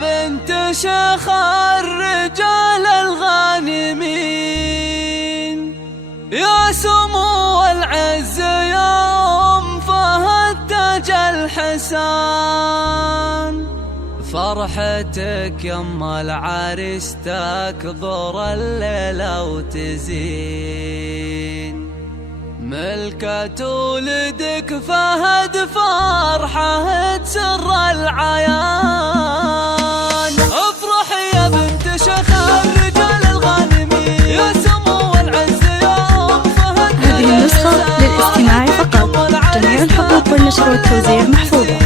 بنت شيخ الرجال الغانمين، يا سمو العز يا أم فهد تاج الحسان. فرحتك يم العريس تكبر الليلة وتزين، ملكة ولدك فهد فرحة تسر العيان. افرحي يا بنت شيخ الرجال الغانمين، يا سمو العز يا أم فهد. هذه النسخة للاستماع فقط، جميع الحقوق والنشر والتوزيع محفوظة.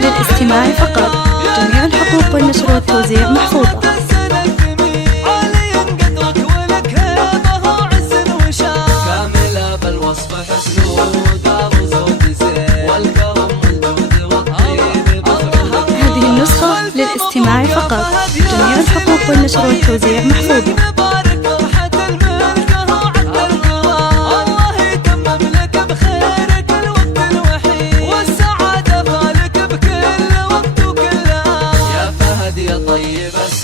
للاستماع فقط، جميع الحقوق والنشر والتوزيع محفوظة. هذه النسخة للاستماع فقط، جميع الحقوق والنشر والتوزيع محفوظة.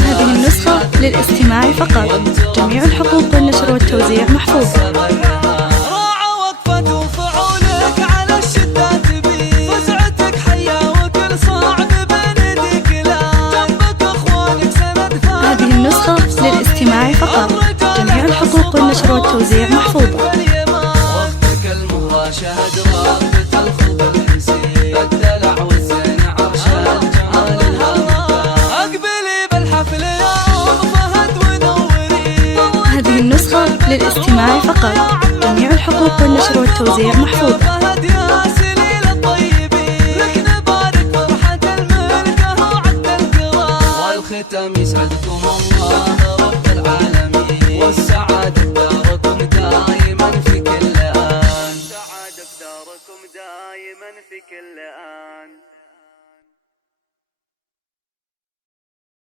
هذه النسخة للاستماع فقط، جميع الحقوق والنشر والتوزيع محفوظة. راعى وقفة وفعولك على الشدة تبين، فزعتك حيا وكل صعب بنديك لا جنبك اخوانك سند ثابت. هذه النسخة للاستماع فقط، جميع الحقوق والنشر والتوزيع محفوظة. وقتك المهوى شهد رغبة الخلق الحسين، الدلع والزين عرش الجمال هذه النسخة للاستماع فقط، جميع الحقوق والنشر والتوزيع محفوظة. والختام يسعد